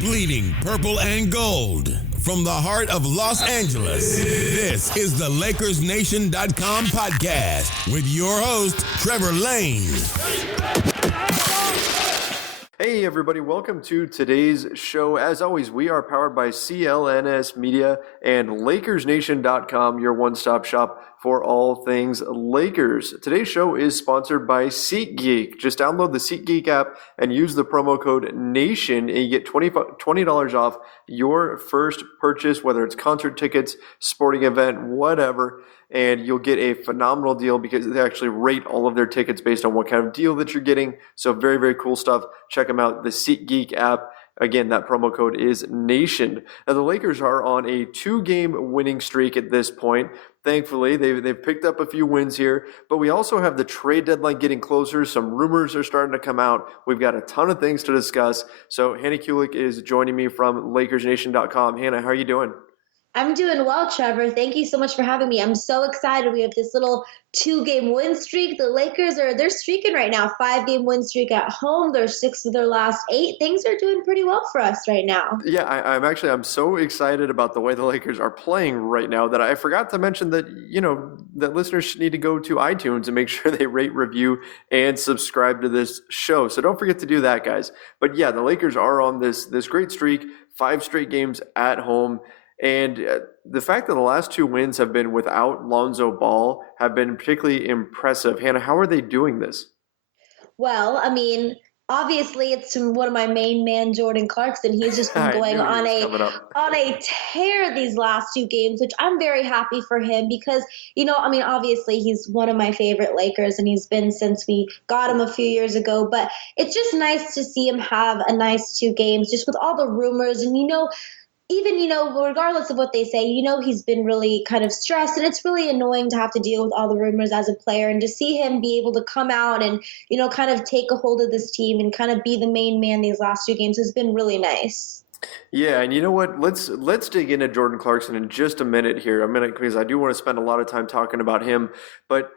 Bleeding purple and gold. From the heart of Los Angeles, this is the LakersNation.com podcast with your host, Trevor Lane. Hey everybody, welcome to today's show. As always, we are powered by CLNS Media and LakersNation.com, your one-stop shop for all things Lakers. Today's show is sponsored by SeatGeek. Just download the SeatGeek app and use the promo code NATION and you get $20 off your first purchase, whether it's concert tickets, sporting event, whatever. And you'll get a phenomenal deal because they actually rate all of their tickets based on what kind of deal that you're getting. So very, very cool stuff. Check them out, the SeatGeek app. Again, that promo code is NATION. Now, the Lakers are on a 2-game winning streak at this point. Thankfully, they've picked up a few wins here, but we also have the trade deadline getting closer. Some rumors are starting to come out. We've got a ton of things to discuss. So Hannah Kulik is joining me from LakersNation.com. Hannah, how are you doing? I'm doing well, Trevor. Thank you so much for having me. I'm so excited. We have this little 2-game win streak. The Lakers they're streaking right now. 5-game win streak at home. They're 6 of their last 8. Things are doing pretty well for us right now. Yeah, I'm so excited about the way the Lakers are playing right now that I forgot to mention that, that listeners need to go to iTunes and make sure they rate, review, and subscribe to this show. So don't forget to do that, guys. But yeah, the Lakers are on this great streak, 5 straight games at home. And the fact that the last 2 wins have been without Lonzo Ball have been particularly impressive. Hannah, how are they doing this? Well, obviously it's one of my main man, Jordan Clarkson. He's just been going on a tear these last 2 games, which I'm very happy for him because, obviously he's one of my favorite Lakers and he's been since we got him a few years ago. But it's just nice to see him have a nice 2 games just with all the rumors and, even, regardless of what they say, he's been really kind of stressed and it's really annoying to have to deal with all the rumors as a player and to see him be able to come out and, kind of take a hold of this team and kind of be the main man these last 2 games has been really nice. Yeah, and you know what? Let's dig into Jordan Clarkson in just a minute here. Because I do want to spend a lot of time talking about him. But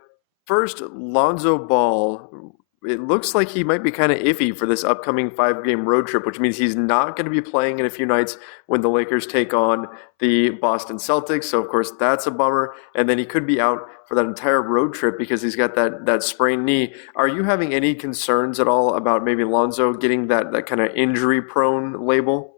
first, Lonzo Ball. It looks like he might be kind of iffy for this upcoming 5-game road trip, which means he's not going to be playing in a few nights when the Lakers take on the Boston Celtics. So, of course, that's a bummer. And then he could be out for that entire road trip because he's got that sprained knee. Are you having any concerns at all about maybe Lonzo getting that kind of injury-prone label?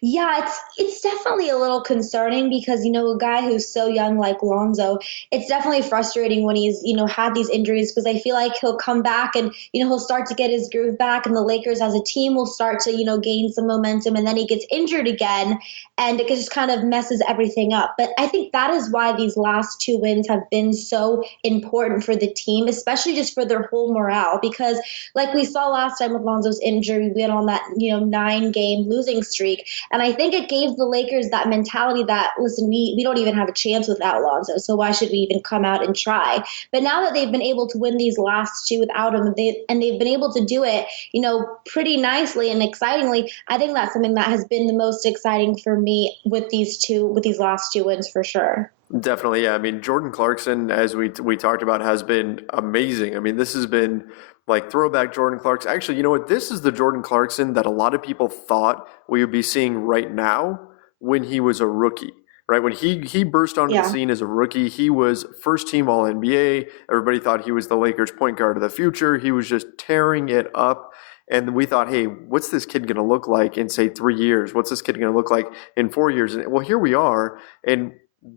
Yeah, it's definitely a little concerning because, a guy who's so young like Lonzo, it's definitely frustrating when he's, had these injuries because I feel like he'll come back and, he'll start to get his groove back and the Lakers as a team will start to, gain some momentum and then he gets injured again and it just kind of messes everything up. But I think that is why these last 2 wins have been so important for the team, especially just for their whole morale because like we saw last time with Lonzo's injury, we went on that, 9-game losing streak. And I think it gave the Lakers that mentality that, listen, we don't even have a chance without Lonzo, so why should we even come out and try? But now that they've been able to win these last 2 without him, they've been able to do it, pretty nicely and excitingly, I think that's something that has been the most exciting for me with these last 2 wins for sure. Definitely, yeah. Jordan Clarkson, as we talked about, has been amazing. This has been like throwback Jordan Clarkson. Actually, you know what? This is the Jordan Clarkson that a lot of people thought we would be seeing right now when he was a rookie, right? When he burst onto the scene as a rookie, he was first-team All-NBA. Everybody thought he was the Lakers' point guard of the future. He was just tearing it up. And we thought, hey, what's this kid going to look like in, say, 3 years? What's this kid going to look like in 4 years? And, well, here we are, and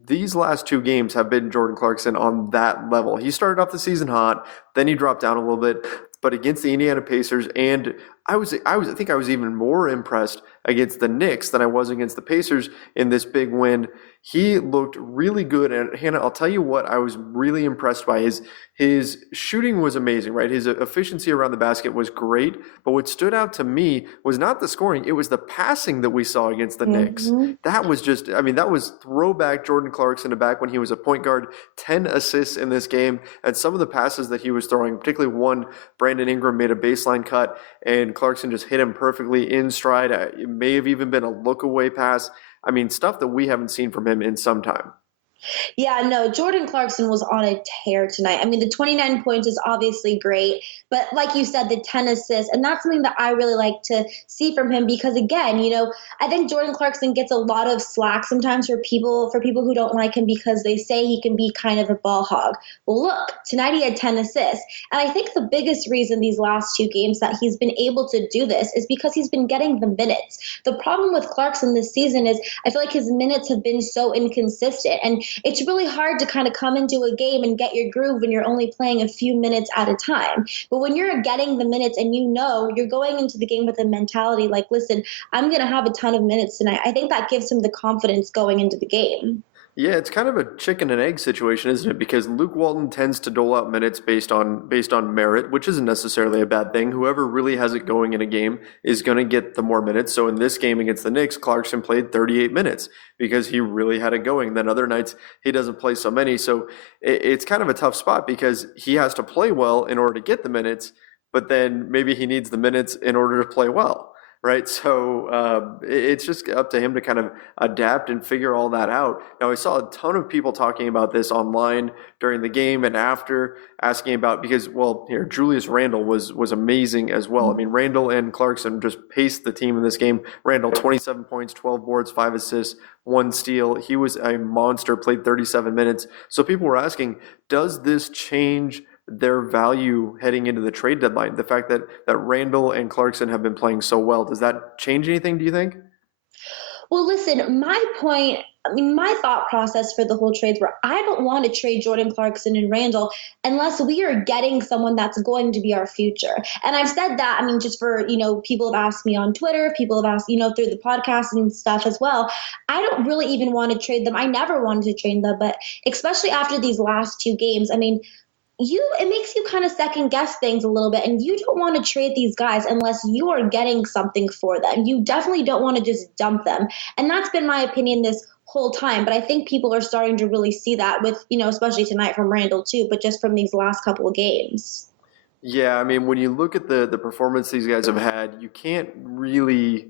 these last 2 games have been Jordan Clarkson on that level. He started off the season hot, then he dropped down a little bit, but against the Indiana Pacers, and I think I was even more impressed against the Knicks than I was against the Pacers in this big win. He looked really good, and Hannah, I'll tell you what I was really impressed by. His shooting was amazing, right? His efficiency around the basket was great, but what stood out to me was not the scoring, it was the passing that we saw against the Knicks. That was just, that was throwback Jordan Clarkson to back when he was a point guard, 10 assists in this game, and some of the passes that he was throwing, particularly one, Brandon Ingram made a baseline cut, and Clarkson just hit him perfectly in stride. It may have even been a look-away pass. Stuff that we haven't seen from him in some time. Yeah, no, Jordan Clarkson was on a tear tonight. I mean, the 29 points is obviously great, but like you said, the 10 assists, and that's something that I really like to see from him because again, I think Jordan Clarkson gets a lot of slack sometimes for people who don't like him because they say he can be kind of a ball hog. Well, look, tonight he had 10 assists, and I think the biggest reason these last two games that he's been able to do this is because he's been getting the minutes. The problem with Clarkson this season is I feel like his minutes have been so inconsistent, and it's really hard to kind of come into a game and get your groove when you're only playing a few minutes at a time. But when you're getting the minutes and you're going into the game with a mentality like, listen, I'm going to have a ton of minutes tonight, I think that gives him the confidence going into the game. Yeah, it's kind of a chicken and egg situation, isn't it? Because Luke Walton tends to dole out minutes based on merit, which isn't necessarily a bad thing. Whoever really has it going in a game is going to get the more minutes. So in this game against the Knicks, Clarkson played 38 minutes because he really had it going. Then other nights he doesn't play so many. So it's kind of a tough spot because he has to play well in order to get the minutes, but then maybe he needs the minutes in order to play well. Right, so it's just up to him to kind of adapt and figure all that out. Now, I saw a ton of people talking about this online during the game and after, asking about because, well, here Julius Randle was amazing as well. I mean, Randle and Clarkson just paced the team in this game. Randle 27 points, 12 boards, 5 assists, 1 steal. He was a monster. Played 37 minutes. So people were asking, does this change their value heading into the trade deadline? The fact that Randle and Clarkson have been playing so well, does that change anything, do you think? Well, listen, my thought process for the whole trades were I don't want to trade Jordan Clarkson and Randall unless we are getting someone that's going to be our future. And I've said that, just for, people have asked me on Twitter, people have asked, through the podcast and stuff as well. I don't really even want to trade them. I never wanted to trade them, but especially after these last two games, it makes you kind of second guess things a little bit, and you don't want to trade these guys unless you are getting something for them. You definitely don't want to just dump them. And that's been my opinion this whole time. But I think people are starting to really see that with, especially tonight from Randall too, but just from these last couple of games. Yeah, when you look at the performance these guys have had, you can't really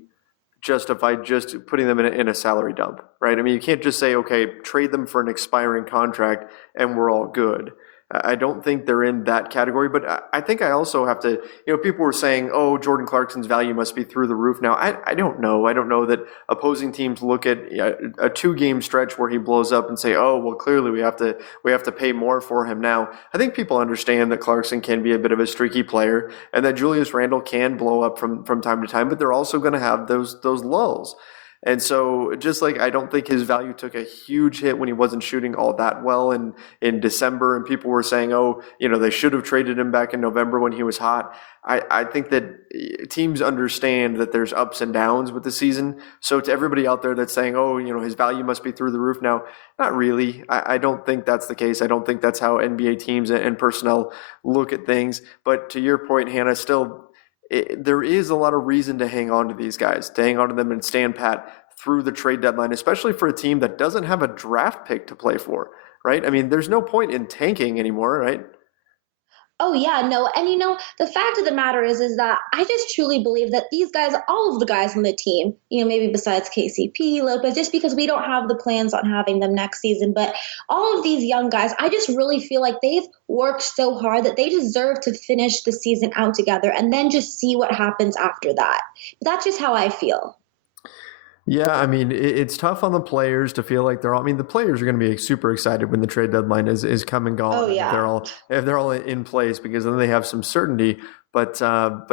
justify just putting them in a salary dump, right? You can't just say, okay, trade them for an expiring contract and we're all good. I don't think they're in that category, but I think I also have to, people were saying, oh, Jordan Clarkson's value must be through the roof now. I don't know. I don't know that opposing teams look at a 2-game stretch where he blows up and say, oh, well, clearly we have to pay more for him now. I think people understand that Clarkson can be a bit of a streaky player and that Julius Randle can blow up from time to time, but they're also going to have those lulls. And so just like I don't think his value took a huge hit when he wasn't shooting all that well in December, and people were saying, oh, they should have traded him back in November when he was hot. I think that teams understand that there's ups and downs with the season. So to everybody out there that's saying, oh, his value must be through the roof now, not really. I don't think that's the case. I don't think that's how NBA teams and personnel look at things. But to your point, Hannah, still, there is a lot of reason to hang on to these guys, to hang on to them and stand pat through the trade deadline, especially for a team that doesn't have a draft pick to play for, right? There's no point in tanking anymore, right? Oh yeah, no, and the fact of the matter is that I just truly believe that these guys, all of the guys on the team, maybe besides KCP, Lopez, just because we don't have the plans on having them next season, but all of these young guys, I just really feel like they've worked so hard that they deserve to finish the season out together and then just see what happens after that. But that's just how I feel. Yeah, it's tough on the players to feel like the players are going to be super excited when the trade deadline is come and gone. Oh yeah. If they're all in place, because then they have some certainty. But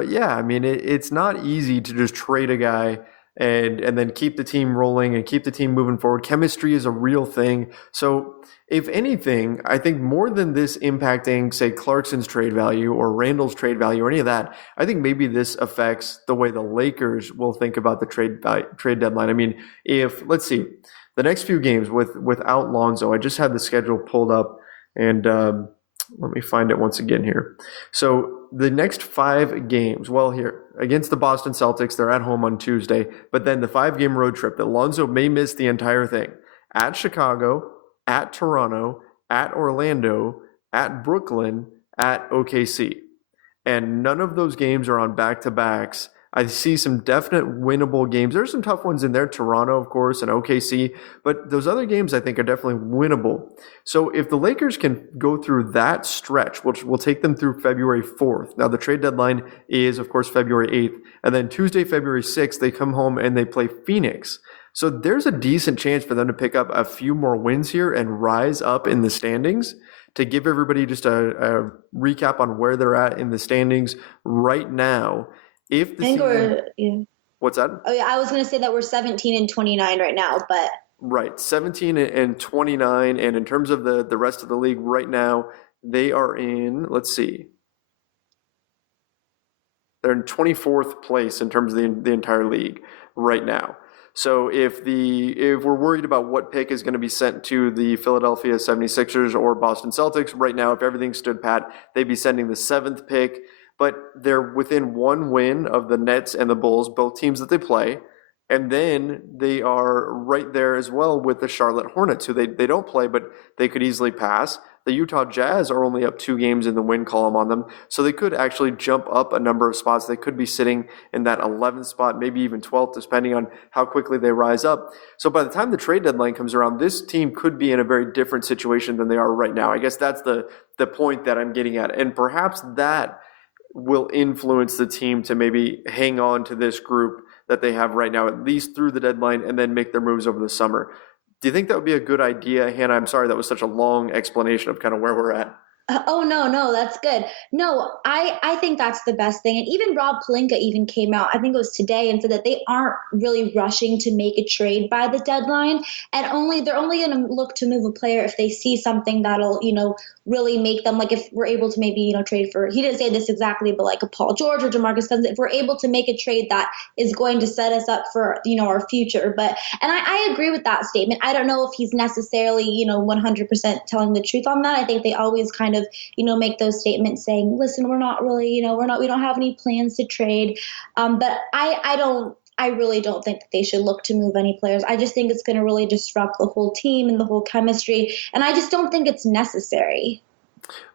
yeah, it's not easy to just trade a guy and then keep the team rolling and keep the team moving forward. Chemistry is a real thing. So if anything, I think more than this impacting, say, Clarkson's trade value or Randall's trade value or any of that, I think maybe this affects the way the Lakers will think about the trade deadline. If, let's see, the next few games without Lonzo, I just had the schedule pulled up and let me find it once again here. So the next 5 games, well, here against the Boston Celtics, they're at home on Tuesday, but then the 5-game road trip that Lonzo may miss the entire thing at Chicago, at Toronto, at Orlando, at Brooklyn, at OKC. And none of those games are on back-to-backs. I see some definite winnable games. There's some tough ones in there, Toronto, of course, and OKC, but those other games I think are definitely winnable. So if the Lakers can go through that stretch, which will take them through February 4th. Now the trade deadline is, of course, February 8th, and then Tuesday, February 6th, they come home and they play Phoenix. So there's a decent chance for them to pick up a few more wins here and rise up in the standings. To give everybody just a recap on where they're at in the standings right now, if the season, what's that? Oh yeah, I was going to say that we're 17 and 29 right now, but right, 17 and 29, and in terms of the rest of the league right now, they are in. Let's see, they're in 24th place in terms of the entire league right now. So if we're worried about what pick is going to be sent to the Philadelphia 76ers or Boston Celtics, right now, if everything stood pat, they'd be sending the 7th pick. But they're within one win of the Nets and the Bulls, both teams that they play. And then they are right there as well with the Charlotte Hornets, who they don't play, but they could easily pass. The Utah Jazz are only up 2 games in the win column on them, so they could actually jump up a number of spots. They could be sitting in that 11th spot, maybe even 12th, depending on how quickly they rise up. So by the time the trade deadline comes around, this team could be in a very different situation than they are right now. I guess that's the point that I'm getting at. And perhaps that will influence the team to maybe hang on to this group that they have right now, at least through the deadline, and then make their moves over the summer. Do you think that would be a good idea, Hannah? I'm sorry that was such a long explanation of kind of where we're at. Oh, no, that's good. No, I think that's the best thing. And even Rob Pelinka even came out, I think it was today, and said that they aren't really rushing to make a trade by the deadline. And they're only going to look to move a player if they see something that'll, really make them, like if we're able to maybe, trade for, he didn't say this exactly, but like a Paul George or DeMarcus Cousins, if we're able to make a trade that is going to set us up for, our future. And I agree with that statement. I don't know if he's necessarily, 100% telling the truth on that. I think they always kind of, make those statements saying, listen, we're not really, we don't have any plans to trade. But I really don't think that they should look to move any players. I just think it's going to really disrupt the whole team and the whole chemistry. And I just don't think it's necessary.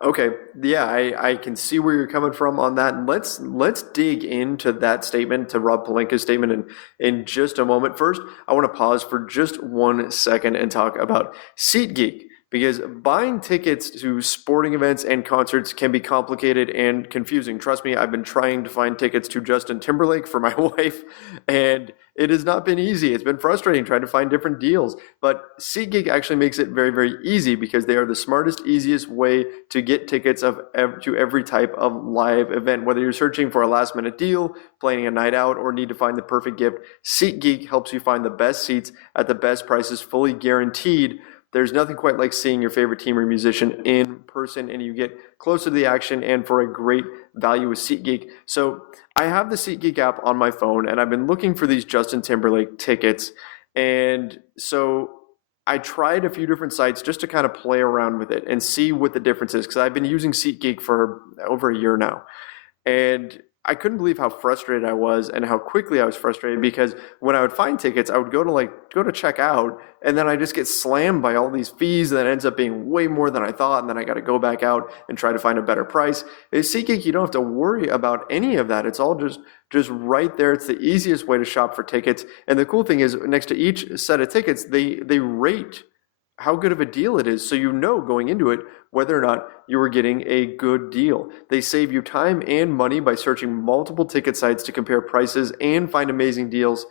Okay. Yeah, I can see where you're coming from on that. And let's dig into that statement, to Rob Pelinka's statement in just a moment. First, I want to pause for just 1 second and talk about SeatGeek. Because buying tickets to sporting events and concerts can be complicated and confusing. Trust me, I've been trying to find tickets to Justin Timberlake for my wife, and it has not been easy. It's been frustrating trying to find different deals. But SeatGeek actually makes it very, very easy because they are the smartest, easiest way to get tickets to every type of live event. Whether you're searching for a last-minute deal, planning a night out, or need to find the perfect gift, SeatGeek helps you find the best seats at the best prices, fully guaranteed. There's nothing quite like seeing your favorite team or musician in person, and you get closer to the action and for a great value with SeatGeek. So I have the SeatGeek app on my phone, and I've been looking for these Justin Timberlake tickets. And so I tried a few different sites just to kind of play around with it and see what the difference is, because I've been using SeatGeek for over a year now. And I couldn't believe how frustrated I was and how quickly I was frustrated, because when I would find tickets, I would go to check out, and then I just get slammed by all these fees, and that ends up being way more than I thought, and then I got to go back out and try to find a better price. At SeatGeek, you don't have to worry about any of that. It's all just right there. It's the easiest way to shop for tickets. And the cool thing is, next to each set of tickets, they rate how good of a deal it is, so going into it whether or not you are getting a good deal. They save you time and money by searching multiple ticket sites to compare prices and find amazing deals,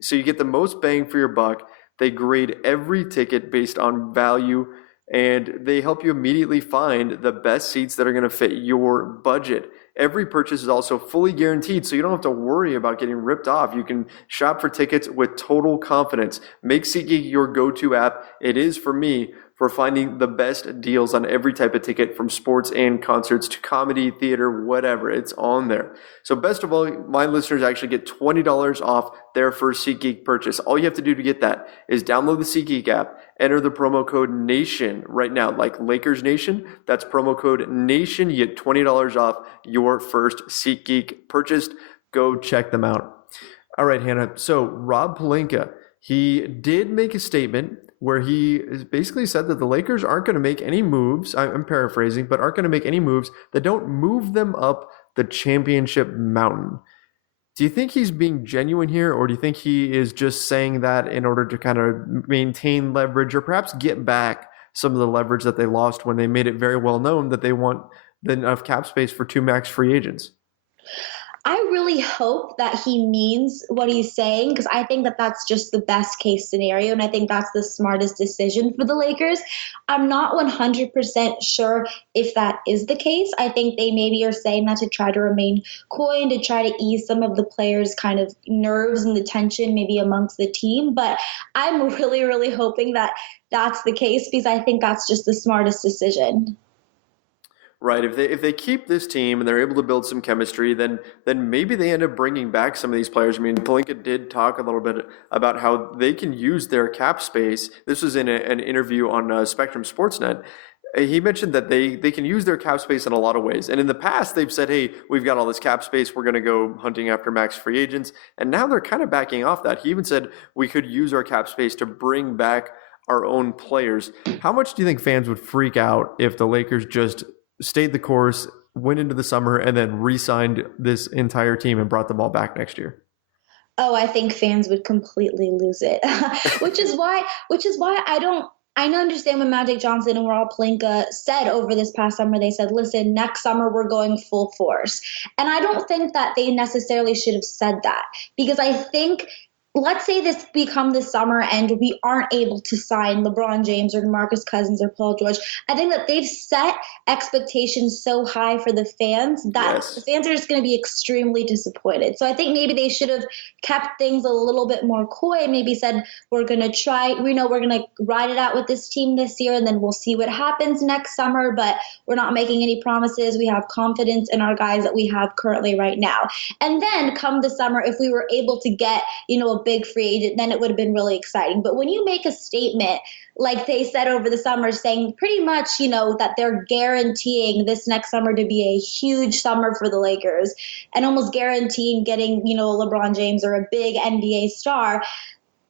so you get the most bang for your buck. They grade every ticket based on value, and they help you immediately find the best seats that are going to fit your budget. Every purchase is also fully guaranteed, so you don't have to worry about getting ripped off. You can shop for tickets with total confidence. Make SeatGeek your go-to app. It is for me for finding the best deals on every type of ticket, from sports and concerts to comedy, theater, whatever. It's on there. So best of all, my listeners actually get $20 off their first SeatGeek purchase. All you have to do to get that is download the SeatGeek app, enter the promo code NATION right now, like Lakers Nation. That's promo code NATION. You get $20 off your first SeatGeek purchase. Go check them out. All right, Hannah. So Rob Pelinka, he did make a statement where he basically said that the Lakers aren't going to make any moves, I'm paraphrasing, but aren't going to make any moves that don't move them up the championship mountain. Do you think he's being genuine here, or do you think he is just saying that in order to kind of maintain leverage or perhaps get back some of the leverage that they lost when they made it very well known that they want enough cap space for 2 max free agents? I really hope that he means what he's saying, because I think that that's just the best case scenario, and I think that's the smartest decision for the Lakers. I'm not 100% sure if that is the case. I think they maybe are saying that to try to remain coy and to try to ease some of the players' kind of nerves and the tension maybe amongst the team. But I'm really, really hoping that that's the case, because I think that's just the smartest decision. Right. If they keep this team and they're able to build some chemistry, then maybe they end up bringing back some of these players. I mean, Pelinka did talk a little bit about how they can use their cap space. This was in an interview on Spectrum Sportsnet. He mentioned that they can use their cap space in a lot of ways. And in the past, they've said, hey, we've got all this cap space. We're going to go hunting after max free agents. And now they're kind of backing off that. He even said we could use our cap space to bring back our own players. How much do you think fans would freak out if the Lakers just stayed the course, went into the summer, and then re-signed this entire team and brought them all back next year? Oh, I think fans would completely lose it, which is why I understand when Magic Johnson and Rob Pelinka said over this past summer, they said, listen, next summer we're going full force. And I don't think that they necessarily should have said that, because I think, let's say this become this summer and we aren't able to sign LeBron James or DeMarcus Cousins or Paul George. I think that they've set expectations so high for the fans that the fans are just going to be extremely disappointed. So I think maybe they should have kept things a little bit more coy, maybe said, we're going to try, we're going to ride it out with this team this year, and then we'll see what happens next summer, but we're not making any promises. We have confidence in our guys that we have currently right now. And then come the summer, if we were able to get, a big free agent, then it would have been really exciting. But when you make a statement like they said over the summer, saying pretty much, that they're guaranteeing this next summer to be a huge summer for the Lakers and almost guaranteeing getting, a LeBron James or a big NBA star,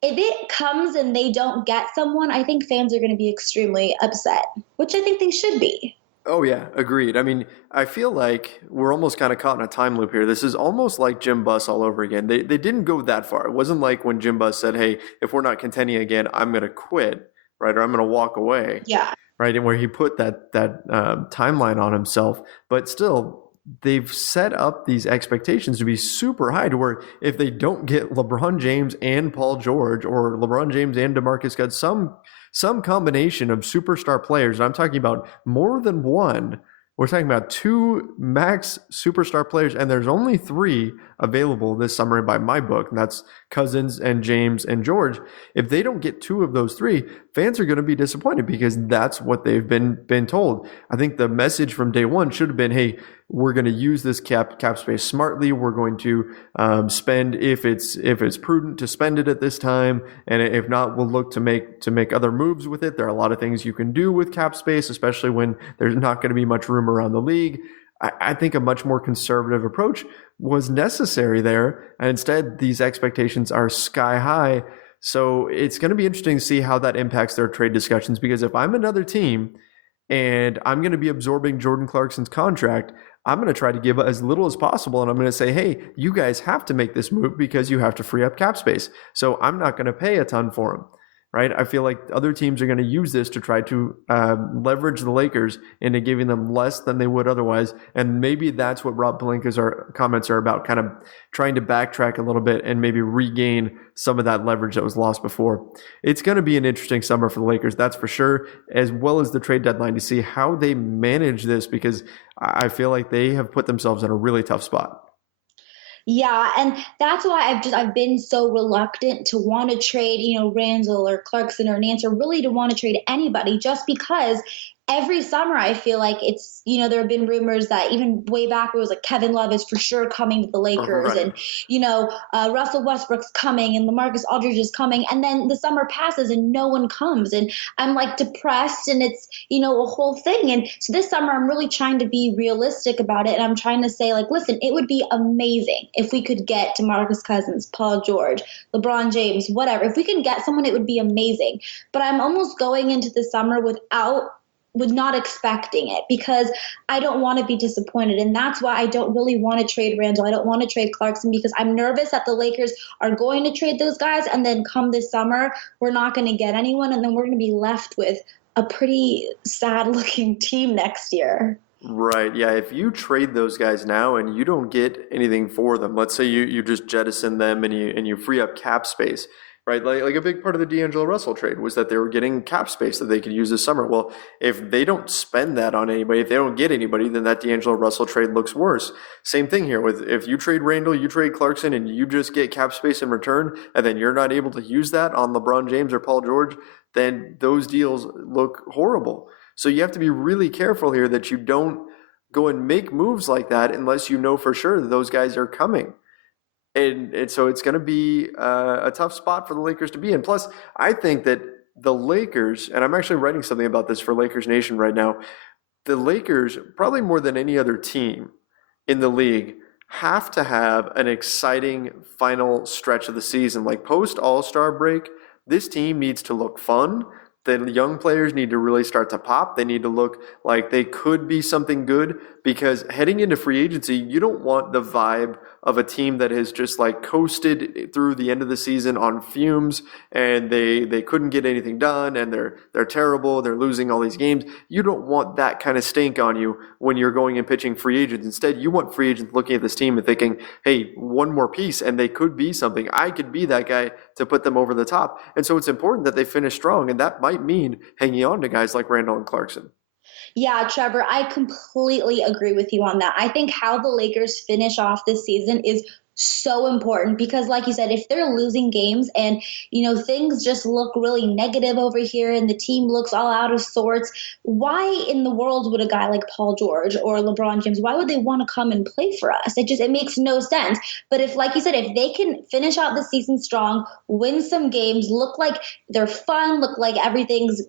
if it comes and they don't get someone, I think fans are going to be extremely upset, which I think they should be. Oh, yeah, agreed. I mean, I feel like we're almost kind of caught in a time loop here. This is almost like Jim Buss all over again. They didn't go that far. It wasn't like when Jim Buss said, hey, if we're not contending again, I'm going to quit, right? Or I'm going to walk away. Yeah. Right. And where he put that timeline on himself. But still, they've set up these expectations to be super high to where if they don't get LeBron James and Paul George, or LeBron James and DeMarcus Cousins, some combination of superstar players, and I'm talking about more than one. We're talking about 2 max superstar players, and there's only 3 available this summer by my book, and that's Cousins and James and George. If they don't get 2 of those 3, fans are going to be disappointed because that's what they've been told. I think the message from day one should have been, hey, we're going to use this cap space smartly. We're going to spend if it's prudent to spend it at this time, and if not, we'll look to make other moves with it. There are a lot of things you can do with cap space, especially when there's not going to be much room around the league. I think a much more conservative approach was necessary there, and instead these expectations are sky high. So it's going to be interesting to see how that impacts their trade discussions, because if I'm another team and I'm going to be absorbing Jordan Clarkson's contract, I'm going to try to give as little as possible. And I'm going to say, hey, you guys have to make this move because you have to free up cap space. So I'm not going to pay a ton for him, right? I feel like other teams are going to use this to try to leverage the Lakers into giving them less than they would otherwise. And maybe that's what Rob Pelinka's comments are about, kind of trying to backtrack a little bit and maybe regain some of that leverage that was lost before. It's going to be an interesting summer for the Lakers, that's for sure, as well as the trade deadline, to see how they manage this, because I feel like they have put themselves in a really tough spot. Yeah, and that's why I've been so reluctant to want to trade, Randall or Clarkson or Nance, or really to want to trade anybody, just because every summer I feel like it's, there have been rumors that even way back it was like Kevin Love is for sure coming to the Lakers, right. And, Russell Westbrook's coming and LaMarcus Aldridge is coming. And then the summer passes and no one comes. And I'm like depressed, and it's, a whole thing. And so this summer I'm really trying to be realistic about it. And I'm trying to say, like, listen, it would be amazing if we could get DeMarcus Cousins, Paul George, LeBron James, whatever. If we can get someone, it would be amazing. But I'm almost going into the summer without was not expecting it, because I don't want to be disappointed. And that's why I don't really want to trade Randall. I don't want to trade Clarkson, because I'm nervous that the Lakers are going to trade those guys. And then come this summer, we're not going to get anyone. And then we're going to be left with a pretty sad looking team next year. Right. Yeah. If you trade those guys now and you don't get anything for them, let's say you just jettison them and you free up cap space, right? Like a big part of the D'Angelo Russell trade was that they were getting cap space that they could use this summer. Well, if they don't spend that on anybody, if they don't get anybody, then that D'Angelo Russell trade looks worse. Same thing here with if you trade Randall, you trade Clarkson, and you just get cap space in return, and then you're not able to use that on LeBron James or Paul George, then those deals look horrible. So you have to be really careful here that you don't go and make moves like that unless you know for sure that those guys are coming. And so it's going to be a tough spot for the Lakers to be in. Plus, I think that the Lakers, and I'm actually writing something about this for Lakers Nation right now, the Lakers, probably more than any other team in the league, have to have an exciting final stretch of the season. Like post All-Star break, this team needs to look fun. The young players need to really start to pop. They need to look like they could be something good, because heading into free agency, you don't want the vibe of a team that has just like coasted through the end of the season on fumes and they couldn't get anything done and they're terrible. They're losing all these games. You don't want that kind of stink on you when you're going and pitching free agents. Instead, you want free agents looking at this team and thinking, hey, one more piece and they could be something. I could be that guy to put them over the top. And so it's important that they finish strong, and that might mean hanging on to guys like Randall and Clarkson. Yeah, Trevor, I completely agree with you on that. I think how the Lakers finish off this season is so important, because like you said, if they're losing games and, things just look really negative over here and the team looks all out of sorts, why in the world would a guy like Paul George or LeBron James, why would they want to come and play for us? It makes no sense. But if, like you said, if they can finish out the season strong, win some games, look like they're fun, look like everything's,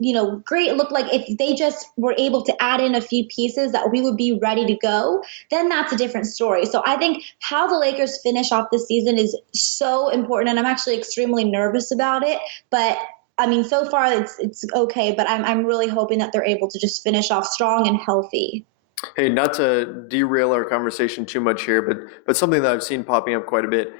great, look like if they just were able to add in a few pieces that we would be ready to go, then that's a different story. So I think how the Lakers finish off the season is so important, and I'm actually extremely nervous about it. But I mean, so far it's okay, but I'm really hoping that they're able to just finish off strong and healthy. Hey, not to derail our conversation too much here, but something that I've seen popping up quite a bit.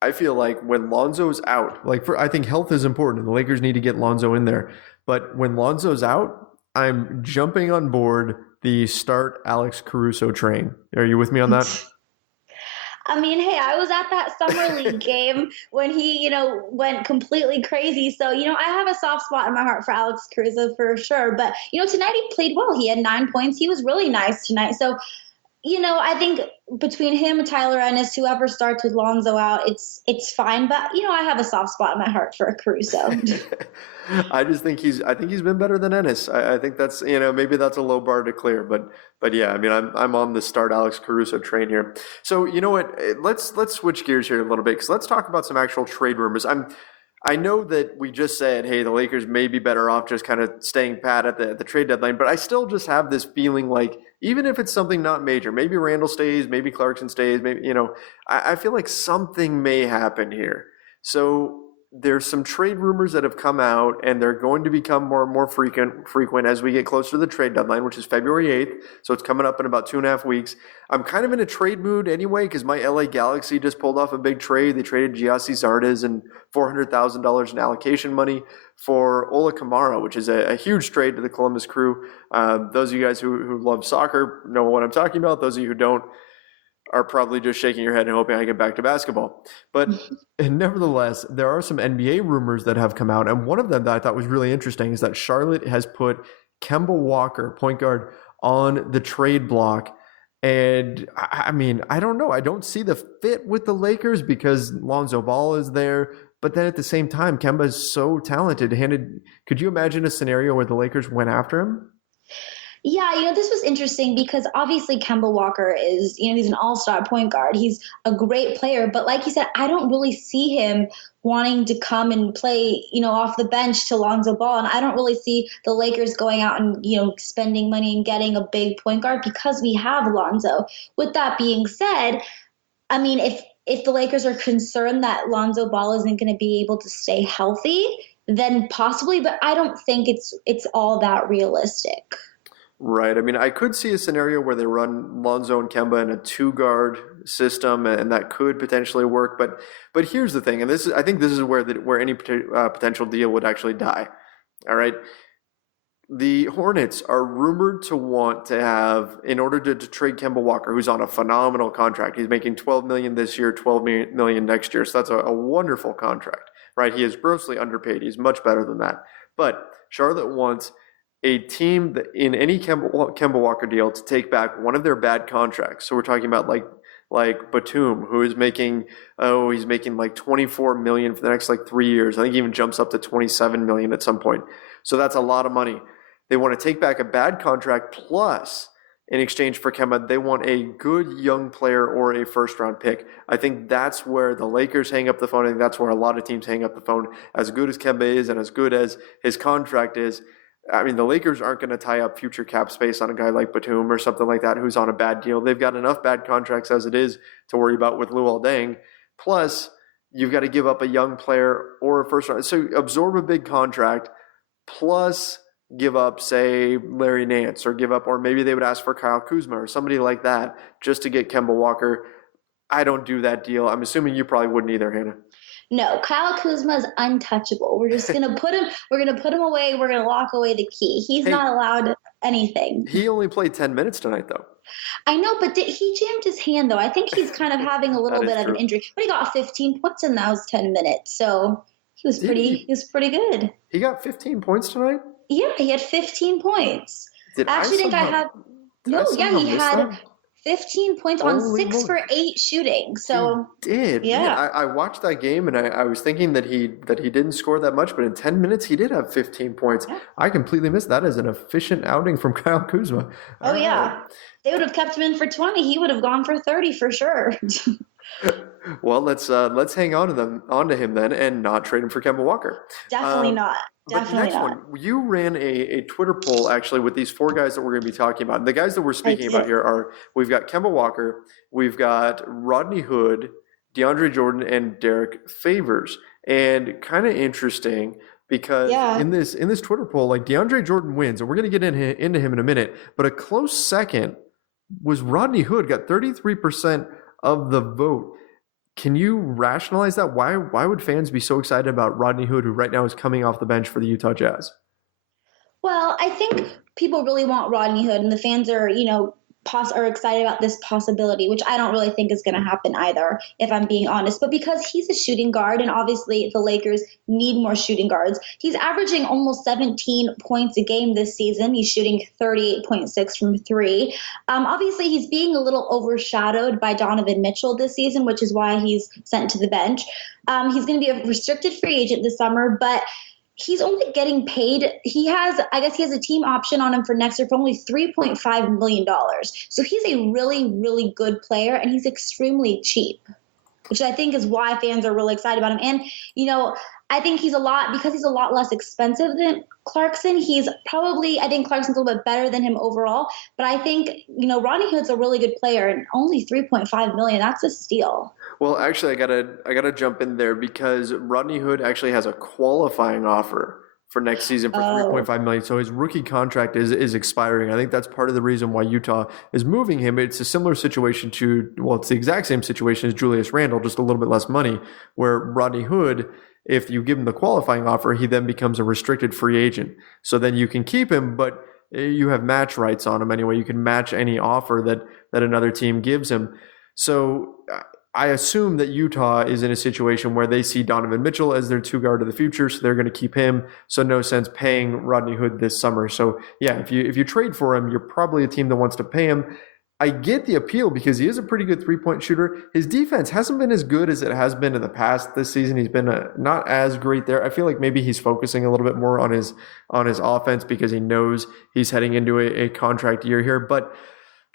I feel like when Lonzo's out, I think health is important, and the Lakers need to get Lonzo in there. But when Lonzo's out, I'm jumping on board the start Alex Caruso train. Are you with me on that? I mean, hey, I was at that summer league game when he, went completely crazy. So, I have a soft spot in my heart for Alex Caruso for sure. But, tonight he played well. He had 9 points. He was really nice tonight. So, I think between him and Tyler Ennis, whoever starts with Lonzo out, it's fine. But, I have a soft spot in my heart for Caruso. I think he's been better than Ennis. I think that's, maybe that's a low bar to clear, but yeah, I mean, I'm on the start Alex Caruso train here. So you know what? Let's switch gears here a little bit, because let's talk about some actual trade rumors. I know that we just said, hey, the Lakers may be better off just kind of staying pat at the trade deadline, but I still just have this feeling like, even if it's something not major, maybe Randall stays, maybe Clarkson stays, maybe, I feel like something may happen here. So there's some trade rumors that have come out, and they're going to become more and more frequent as we get closer to the trade deadline, which is February 8th. So it's coming up in about 2.5 weeks. I'm kind of in a trade mood anyway, because my LA Galaxy just pulled off a big trade. They traded Giassi Zardes and $400,000 in allocation money for Ola Kamara, which is a huge trade to the Columbus Crew. Those of you guys who love soccer know what I'm talking about. Those of you who don't are probably just shaking your head and hoping I get back to basketball. But nevertheless, there are some NBA rumors that have come out. And one of them that I thought was really interesting is that Charlotte has put Kemba Walker, point guard, on the trade block. And I mean, I don't know. I don't see the fit with the Lakers because Lonzo Ball is there. But then at the same time, Kemba is so talented. Could you imagine a scenario where the Lakers went after him? Yeah, this was interesting because obviously Kemba Walker is, he's an all-star point guard. He's a great player. But like you said, I don't really see him wanting to come and play, off the bench to Lonzo Ball. And I don't really see the Lakers going out and, spending money and getting a big point guard because we have Lonzo. With that being said, I mean, if the Lakers are concerned that Lonzo Ball isn't going to be able to stay healthy, then possibly. But I don't think it's all that realistic. Right. I mean, I could see a scenario where they run Lonzo and Kemba in a two-guard system, and that could potentially work. But here's the thing, and I think this is where any potential deal would actually die. All right. The Hornets are rumored to want to have, in order to trade Kemba Walker, who's on a phenomenal contract. He's making $12 million this year, $12 million next year. So that's a wonderful contract, right? He is grossly underpaid. He's much better than that. But Charlotte wants a team that in any Kemba Walker deal to take back one of their bad contracts. So we're talking about like Batum, who is making he's making like $24 million for the next like 3 years. I think he even jumps up to $27 million at some point. So that's a lot of money. They want to take back a bad contract, plus in exchange for Kemba, they want a good young player or a first-round pick. I think that's where the Lakers hang up the phone. I think that's where a lot of teams hang up the phone. As good as Kemba is and as good as his contract is, I mean, the Lakers aren't going to tie up future cap space on a guy like Batum or something like that who's on a bad deal. They've got enough bad contracts as it is to worry about with Luol Deng. Plus, you've got to give up a young player or a first-round. So absorb a big contract, plus give up, say, Larry Nance, or maybe they would ask for Kyle Kuzma or somebody like that just to get Kemba Walker. I don't do that deal. I'm assuming you probably wouldn't either, Hannah. No, Kyle Kuzma is untouchable. We're just gonna put him. We're gonna put him away. We're gonna lock away the key. He's not allowed anything. He only played 10 minutes tonight, though. I know, but he jammed his hand though. I think he's kind of having a little bit of an injury. But he got 15 points in those 10 minutes, so he was pretty good. He got 15 points tonight? Yeah, he had 15 points. He had 15 points on 6 for 8 shooting. So he did. Yeah. I watched that game and I was thinking that he didn't score that much, but in 10 minutes he did have 15 points. Yeah. I completely missed that as an efficient outing from Kyle Kuzma. Oh yeah. They would have kept him in for 20. He would have gone for 30 for sure. Well, let's hang on to him then and not trade him for Kemba Walker. Definitely not. Definitely not. You ran a Twitter poll actually with these 4 guys that we're going to be talking about. And the guys that we're speaking about here are, we've got Kemba Walker, we've got Rodney Hood, DeAndre Jordan, and Derek Favors. And kind of interesting because in this Twitter poll, like DeAndre Jordan wins, and we're going to get into him in a minute, but a close second was Rodney Hood, got 33% of the vote. Can you rationalize that? Why would fans be so excited about Rodney Hood, who right now is coming off the bench for the Utah Jazz? Well, I think people really want Rodney Hood, and the fans are, are excited about this possibility, which I don't really think is going to happen either, if I'm being honest. But because he's a shooting guard, and obviously the Lakers need more shooting guards, he's averaging almost 17 points a game this season. He's shooting 38.6 from 3. Obviously, he's being a little overshadowed by Donovan Mitchell this season, which is why he's sent to the bench. He's going to be a restricted free agent this summer, but he's only getting paid. He has a team option on him for next year for only $3.5 million. So he's a really, really good player, and he's extremely cheap, which I think is why fans are really excited about him. And, I think he's a lot less expensive than Clarkson. I think Clarkson's a little bit better than him overall. But I think, Rodney Hood's a really good player, and only $3.5 million, that's a steal. Well, actually, I gotta jump in there because Rodney Hood actually has a qualifying offer for next season for $3.5 million. So his rookie contract is expiring. I think that's part of the reason why Utah is moving him. It's a similar situation it's the exact same situation as Julius Randle, just a little bit less money, where Rodney Hood, if you give him the qualifying offer, he then becomes a restricted free agent. So then you can keep him, but you have match rights on him anyway. You can match any offer that another team gives him. So I assume that Utah is in a situation where they see Donovan Mitchell as their 2-guard of the future, so they're going to keep him. So no sense paying Rodney Hood this summer. So yeah, if you trade for him, you're probably a team that wants to pay him. I get the appeal because he is a pretty good 3-point shooter. His defense hasn't been as good as it has been in the past this season. He's been not as great there. I feel like maybe he's focusing a little bit more on his offense because he knows he's heading into a contract year here. But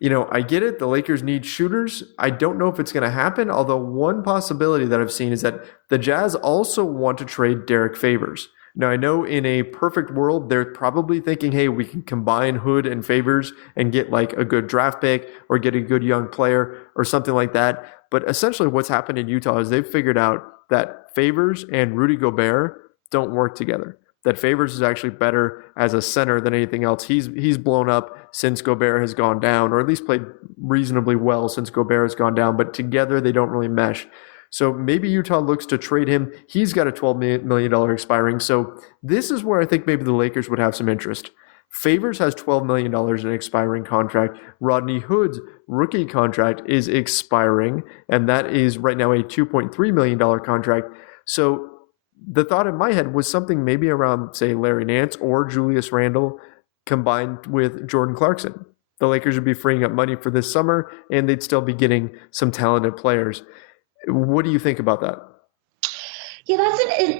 I get it. The Lakers need shooters. I don't know if it's going to happen, although one possibility that I've seen is that the Jazz also want to trade Derek Favors. Now, I know in a perfect world, they're probably thinking, hey, we can combine Hood and Favors and get like a good draft pick or get a good young player or something like that. But essentially what's happened in Utah is they've figured out that Favors and Rudy Gobert don't work together. that Favors is actually better as a center than anything else. He's blown up since Gobert has gone down, or at least played reasonably well since Gobert has gone down, but together they don't really mesh. So maybe Utah looks to trade him. He's got a $12 million expiring. So this is where I think maybe the Lakers would have some interest. Favors has $12 million in an expiring contract. Rodney Hood's rookie contract is expiring, and that is right now a $2.3 million contract. So the thought in my head was something maybe around, say, Larry Nance or Julius Randle combined with Jordan Clarkson. The Lakers would be freeing up money for this summer, and they'd still be getting some talented players. What do you think about that? Yeah,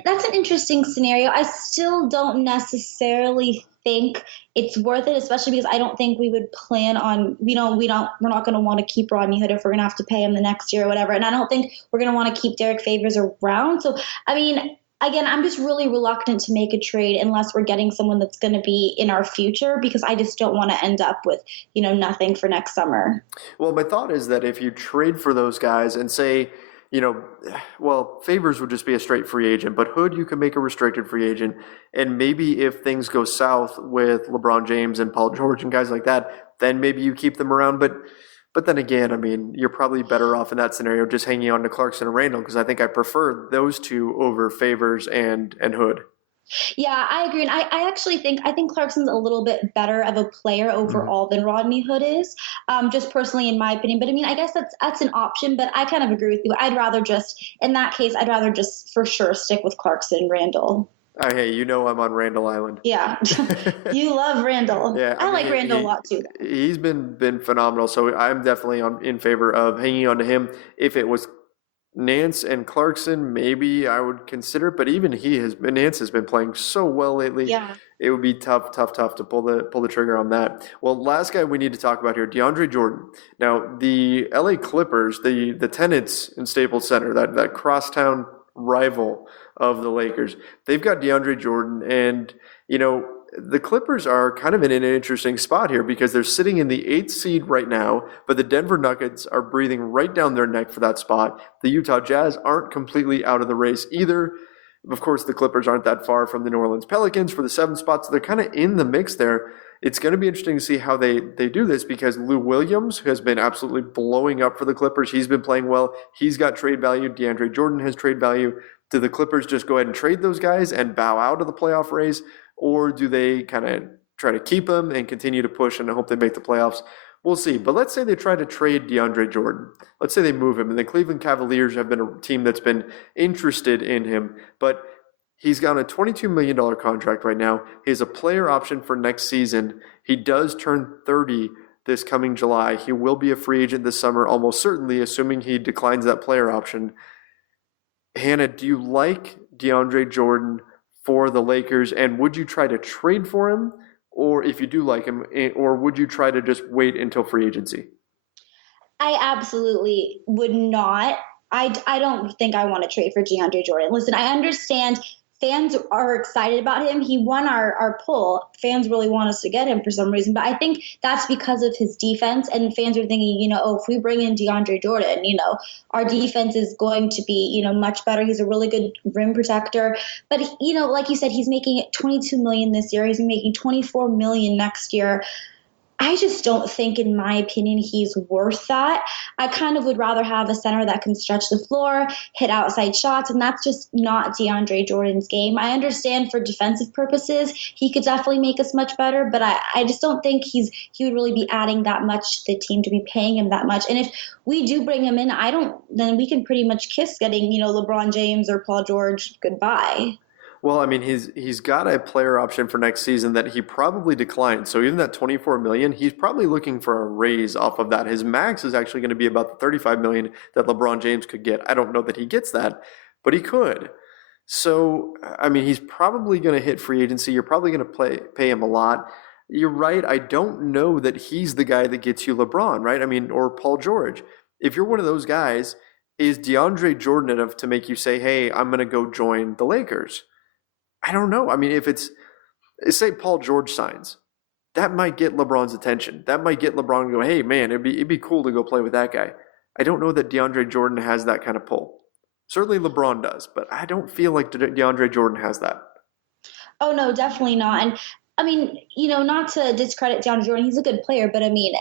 that's an interesting scenario. I still don't necessarily think it's worth it, especially because I don't think we would plan on, we're not going to want to keep Rodney Hood if we're going to have to pay him the next year or whatever. And I don't think we're going to want to keep Derek Favors around. So, I mean, again, I'm just really reluctant to make a trade unless we're getting someone that's going to be in our future, because I just don't want to end up with, nothing for next summer. Well, my thought is that if you trade for those guys and say, Favors would just be a straight free agent, but Hood, you can make a restricted free agent. And maybe if things go south with LeBron James and Paul George and guys like that, then maybe you keep them around. But then again, I mean, you're probably better off in that scenario just hanging on to Clarkson and Randle, because I think I prefer those two over Favors and Hood. Yeah, I agree. And I actually think Clarkson's a little bit better of a player overall than Rodney Hood is, just personally in my opinion. But I mean, I guess that's an option, but I kind of agree with you. In that case, I'd rather just for sure stick with Clarkson and Randle. Oh, hey, I'm on Randle Island. Yeah. You love Randle. Yeah, I like Randle a lot too. He's been phenomenal. So I'm definitely in favor of hanging on to him. If it was Nance and Clarkson, maybe I would consider it, but even Nance has been playing so well lately. Yeah. It would be tough to pull the trigger on that. Well, last guy we need to talk about here, DeAndre Jordan. Now, the LA Clippers, the tenants in Staples Center, that crosstown rival of the Lakers, they've got DeAndre Jordan, and the Clippers are kind of in an interesting spot here because they're sitting in the 8th seed right now, but the Denver Nuggets are breathing right down their neck for that spot. The Utah Jazz aren't completely out of the race either. Of course, the Clippers aren't that far from the New Orleans Pelicans for the 7th spot, so they're kind of in the mix there. It's going to be interesting to see how they do this, because Lou Williams has been absolutely blowing up for the Clippers. He's been playing well. He's got trade value. DeAndre Jordan has trade value. Do the Clippers just go ahead and trade those guys and bow out of the playoff race? Or do they kind of try to keep them and continue to push and hope they make the playoffs? We'll see. But let's say they try to trade DeAndre Jordan. Let's say they move him. And the Cleveland Cavaliers have been a team that's been interested in him. But he's got a $22 million contract right now. He has a player option for next season. He does turn 30 this coming July. He will be a free agent this summer, almost certainly, assuming he declines that player option. Hannah, do you like DeAndre Jordan for the Lakers, and would you try to trade for him, or if you do like him, or would you try to just wait until free agency? I absolutely would not. I don't think I want to trade for DeAndre Jordan. Listen, I understand fans are excited about him. He won our poll. Fans really want us to get him for some reason. But I think that's because of his defense. And fans are thinking, if we bring in DeAndre Jordan, our defense is going to be, much better. He's a really good rim protector. But, like you said, he's making $22 million this year. He's making $24 million next year. I just don't think, in my opinion, he's worth that. I kind of would rather have a center that can stretch the floor, hit outside shots, and that's just not DeAndre Jordan's game. I understand for defensive purposes, he could definitely make us much better, but I just don't think he would really be adding that much to the team to be paying him that much. And if we do bring him in, then we can pretty much kiss getting, LeBron James or Paul George goodbye. Well, I mean, he's got a player option for next season that he probably declined. So even that $24 million, he's probably looking for a raise off of that. His max is actually going to be about the $35 million that LeBron James could get. I don't know that he gets that, but he could. So, I mean, he's probably going to hit free agency. You're probably going to pay him a lot. You're right. I don't know that he's the guy that gets you LeBron, right? I mean, or Paul George. If you're one of those guys, is DeAndre Jordan enough to make you say, hey, I'm going to go join the Lakers? I don't know. I mean, if say Paul George signs, that might get LeBron's attention. That might get LeBron to go, hey, man, it'd be cool to go play with that guy. I don't know that DeAndre Jordan has that kind of pull. Certainly LeBron does, but I don't feel like DeAndre Jordan has that. Oh, no, definitely not. And I mean, not to discredit DeAndre Jordan, he's a good player, but I mean,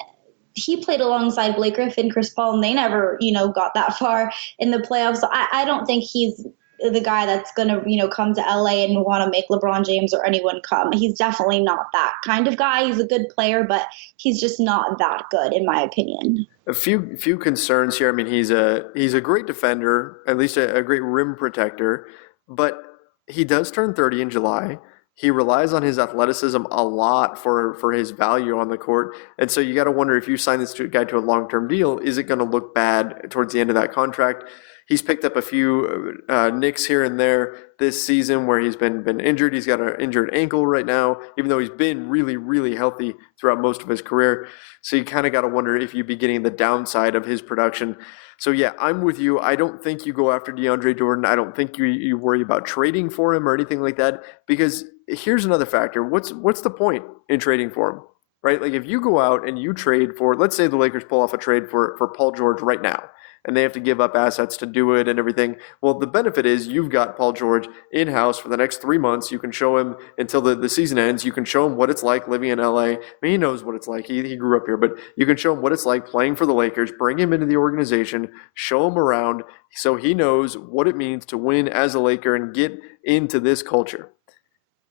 he played alongside Blake Griffin, Chris Paul, and they never, got that far in the playoffs. So I don't think he's the guy that's going to, come to LA and want to make LeBron James or anyone come. He's definitely not that kind of guy. He's a good player, but he's just not that good, in my opinion. A few concerns here. I mean, he's a great defender, at least a great rim protector, but he does turn 30 in July. He relies on his athleticism a lot for his value on the court. And so you got to wonder, if you sign this guy to a long-term deal, is it going to look bad towards the end of that contract? He's picked up a few nicks here and there this season where he's been injured. He's got an injured ankle right now, even though he's been really, really healthy throughout most of his career. So you kind of got to wonder if you'd be getting the downside of his production. So yeah, I'm with you. I don't think you go after DeAndre Jordan. I don't think you worry about trading for him or anything like that, because here's another factor. What's the point in trading for him, right? Like, if you go out and you trade for, let's say the Lakers pull off a trade for Paul George right now, and they have to give up assets to do it and everything. Well, the benefit is you've got Paul George in-house for the next 3 months. You can show him until the season ends. You can show him what it's like living in LA. I mean, he knows what it's like. He grew up here, but you can show him what it's like playing for the Lakers, bring him into the organization, show him around so he knows what it means to win as a Laker and get into this culture.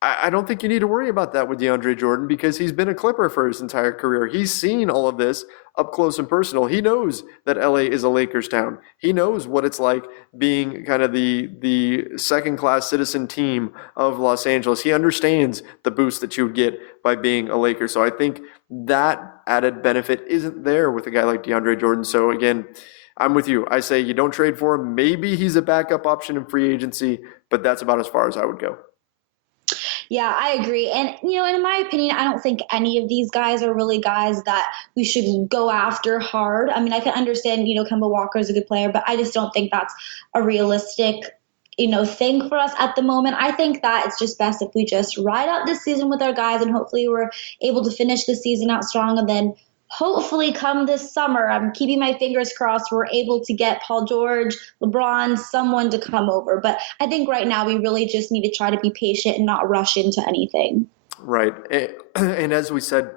I don't think you need to worry about that with DeAndre Jordan, because he's been a Clipper for his entire career. He's seen all of this up close and personal. He knows that LA is a Lakers town. He knows what it's like being kind of the second-class citizen team of Los Angeles. He understands the boost that you would get by being a Laker. So I think that added benefit isn't there with a guy like DeAndre Jordan. So again, I'm with you. I say you don't trade for him. Maybe he's a backup option in free agency, but that's about as far as I would go. Yeah, I agree. And, in my opinion, I don't think any of these guys are really guys that we should go after hard. I mean, I can understand, Kemba Walker is a good player, but I just don't think that's a realistic, thing for us at the moment. I think that it's just best if we just ride out this season with our guys, and hopefully we're able to finish the season out strong, and then hopefully come this summer, I'm keeping my fingers crossed, we're able to get Paul George, LeBron, someone to come over. But I think right now we really just need to try to be patient and not rush into anything. Right. And as we said,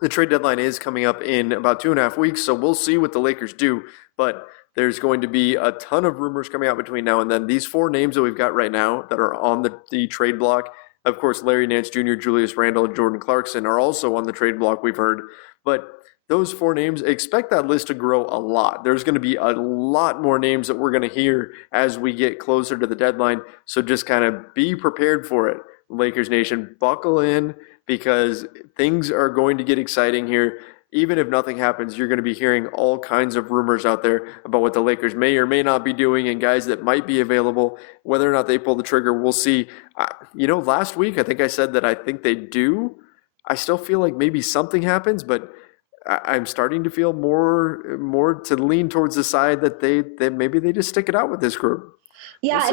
the trade deadline is coming up in about 2.5 weeks, so we'll see what the Lakers do. But there's going to be a ton of rumors coming out between now and then. These 4 names that we've got right now that are on the trade block, of course, Larry Nance Jr., Julius Randle, and Jordan Clarkson are also on the trade block, we've heard. But those 4 names, expect that list to grow a lot. There's going to be a lot more names that we're going to hear as we get closer to the deadline. So just kind of be prepared for it, Lakers Nation. Buckle in, because things are going to get exciting here. Even if nothing happens, you're going to be hearing all kinds of rumors out there about what the Lakers may or may not be doing and guys that might be available. Whether or not they pull the trigger, we'll see. Last week, I think I said that I think they do. I still feel like maybe something happens, but I'm starting to feel more to lean towards the side that they maybe they just stick it out with this group. Yeah,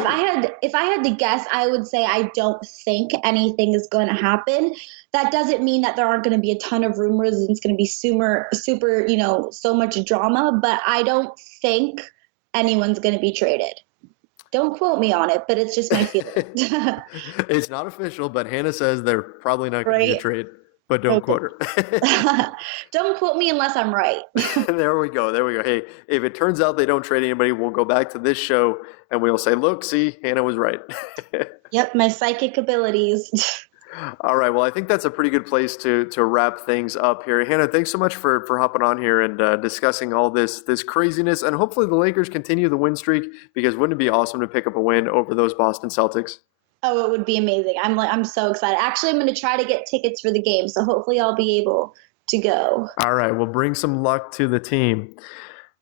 if I had to guess, I would say I don't think anything is going to happen. That doesn't mean that there aren't going to be a ton of rumors and it's going to be super, so much drama, but I don't think anyone's going to be traded. Don't quote me on it, but it's just my feeling. It's not official, but Hannah says they're probably not going to be a trade. But don't quote her. Don't quote me unless I'm right. There we go. Hey, if it turns out they don't trade anybody, we'll go back to this show and we'll say, look, see, Hannah was right. Yep, my psychic abilities. All right. Well, I think that's a pretty good place to wrap things up here. Hannah, thanks so much for hopping on here and discussing all this craziness. And hopefully the Lakers continue the win streak, because wouldn't it be awesome to pick up a win over those Boston Celtics? Oh, it would be amazing. I'm so excited. Actually, I'm going to try to get tickets for the game, so hopefully I'll be able to go. All right. Well, bring some luck to the team.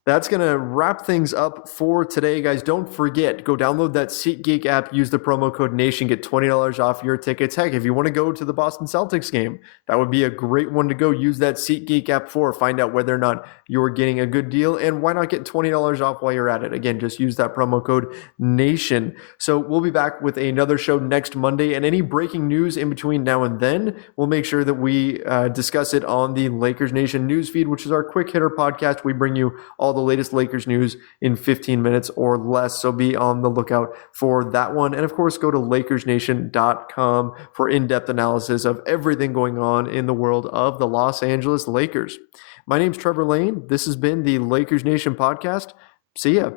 That's going to wrap things up for today, guys. Don't forget, go download that SeatGeek app. Use the promo code NATION. Get $20 off your tickets. Heck, if you want to go to the Boston Celtics game, that would be a great one to go. Use that SeatGeek app for. Find out whether or not you're getting a good deal, and why not get $20 off while you're at it? Again, just use that promo code NATION. So we'll be back with another show next Monday, and any breaking news in between now and then, we'll make sure that we discuss it on the Lakers Nation newsfeed, which is our quick hitter podcast. We bring you all the the latest Lakers news in 15 minutes or less. So be on the lookout for that one. And of course, go to LakersNation.com for in-depth analysis of everything going on in the world of the Los Angeles Lakers. My name's Trevor Lane. This has been the Lakers Nation podcast. See ya.